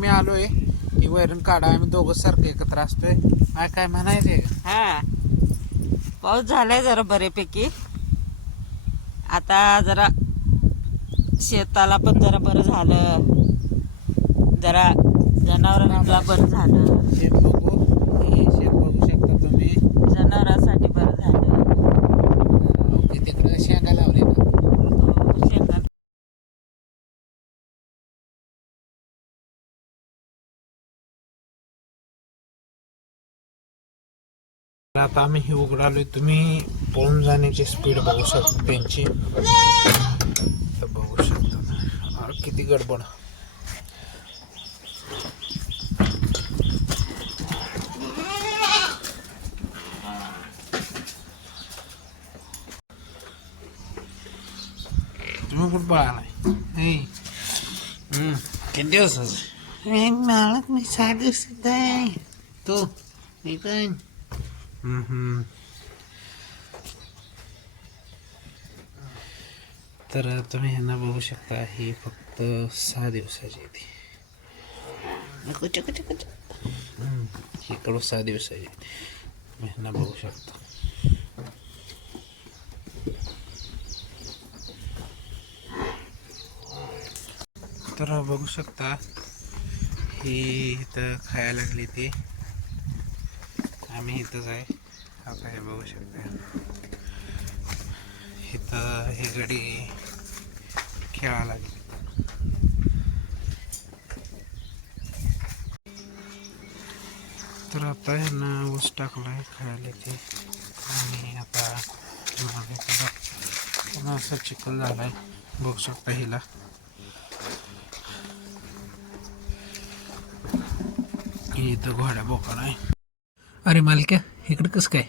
मी आलोय ही वैरण काढा. आम्ही दोघं सारखं एकत्र असतोय. काय म्हणायचंय का? हा पाऊस झालाय जरा बऱ्यापैकी. आता जरा शेताला पण जरा बरं झालं, जरा जनावरांना बरं झालं, शेत बघू, हे शेत बघू शकता तुम्ही. जनावरांसाठी बरं झालं. तिकडे शेंगा लावले ना. शेतात आता आम्ही हे उघडालोय. तुम्ही पळून जाण्याची स्पीड बघू शकता त्यांची. तर बघू शकता किती गडबड. तुम्ही कुठं पळालाय? किती दिवसाचं? मालक मी 6 दिवसात आहे. तू इथं तर तुम्ही ह्यांना बघू शकता. ही फक्त 6 दिवसाची ती. ही कडू 6 दिवसाची. तुम्ही ह्यांना बघू शकता. तर बघू शकता ही इथं खायला लागली ती. आम्ही इथंच आहे. आता हे बघू शकता इथं ही गडी खेळायला लागली. तर आता ह्यांना ऊस टाकलाय खायला ते. आणि आता असं चिखल झालाय बघू शकता हिला. इथं घोड्या बोकडा आहे. अरे मालक्या इकडं कसं काय?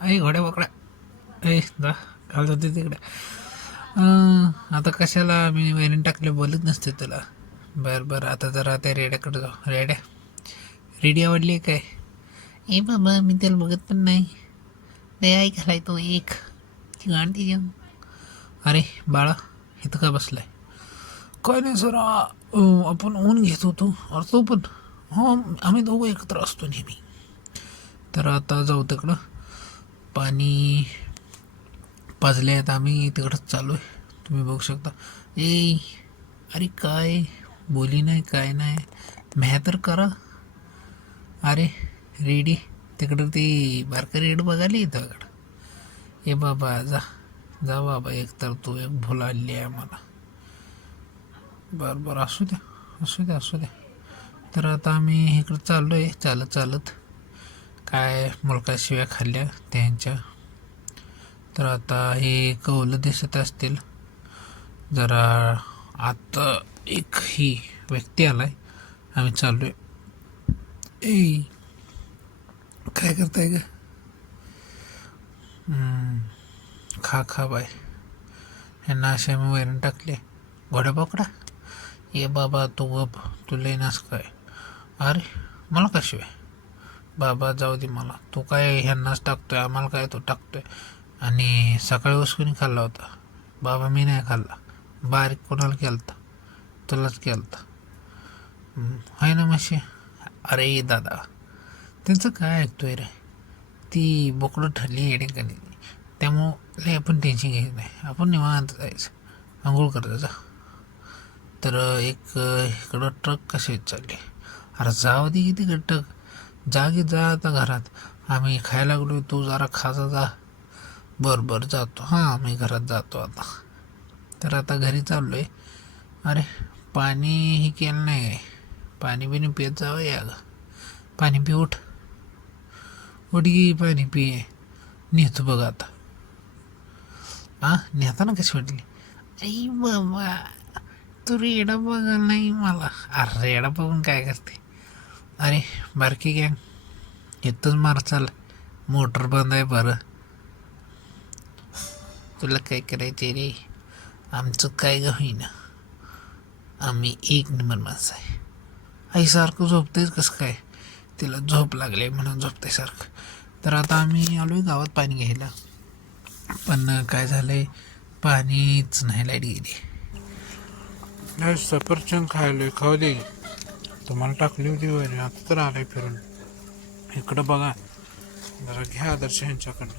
आई घोड्या बोकडा ए जा घालत होते तिकडे. आता कशाला मी वैरण टाकले बोलत नसते तुला. बरं बरं आता जरा त्या रेड्याकडे जाऊ. रेडी आवडली काय? ए बाबा मी त्याला बघत पण नाही. आई घालाय तो एक गांडी घेऊन. अरे बाळा इथं का बसलाय? काय नाही सर, आपण ऊन घेत होतो. अरे तो पण हो आम्ही दोघं एकत्र असतो नेहमी. तर आता जाऊ तिकडं. पाणी पाजले आहेत. आम्ही तिकडंच चालू आहे. तुम्ही बघू शकता. अरे काय बोली नाही काय नाही. म्या तर करा. अरे रेडी तिकडं ती बारकं रेड बघायला येतं इकडं. ए बाबा जा जा बाबा. एक तर तू एक भूल आली आहे मला. बरं बरं असू द्या असू द्या असू द्या. तर आता आम्ही इकडं चाललो आहे चालत चालत. काय मुलकाशिव्या खाल्ल्या त्यांच्या. तर आता हे कौलं दिसत असतील. जरा आता एक ही व्यक्ती आलाय. आम्ही चाललो आहे. काय करताय ग? खा खा बाय. ह्यांना अशा मी वैरण टाकले. घोड्या बोकडा ये बाबा तू गप. तू लेनास काय? अरे मला कशिवाय बाबा जाऊ दे मला. तू काय ह्यांनाच टाकतोय आम्हाला काय तू टाकतोय? आणि सकाळी उसकुनी खाल्ला होता बाबा. मी नाही खाल्ला. बारीक कोणाला केलता? तुलाच केलता आहे ना म्हशी. अरे दादा त्यांचं काय ऐकतोय रे. ती बोकडं ठरली येडेकाने. त्यामुळं लय आपण टेन्शन घ्यायचं नाही. आपण निवांत जायचं आंघोळ करायचं. तर एक इकडं ट्रक कसे चालले. अरे जाऊ दे किती ट्रक. जागी जा आता घरात. आम्ही खायला लागलो. तू जरा खाजा जा. बरं बरं जातो. हां मी घरात जातो आता. तर आता घरी चाललो आहे. अरे पाणी हे केलं नाही काय? पाणी बिणी पित जावं या ग. पाणी पी उठ उठ गी पाणी पी. नेतो बघ आता. नेताना कशी वाटली? आई बाबा तू रेडा बघा नाही मला. अरे रेडा बघून काय करते? अरे बारकी गँग इथंच मार चाल. मोटर बंद आहे बरं. तुला काय करायचे रे? आमचं काय ग होईना. आम्ही एक नंबर माणसं आहे. आईसारखं झोपतेच कसं काय? तिला झोप लागली म्हणून झोपते सारखं. तर आता आम्ही आलो आहे गावात पाणी घ्यायला. पण काय झालं आहे पाणीच नाही. लाईट गेली. सफरचंद खायला खाऊ दे. तुम्हाला टाकली होती वैरण, आता तर आलंय फिरून. इकडं बघा जरा, घ्या आदर्श ह्यांच्याकडनं.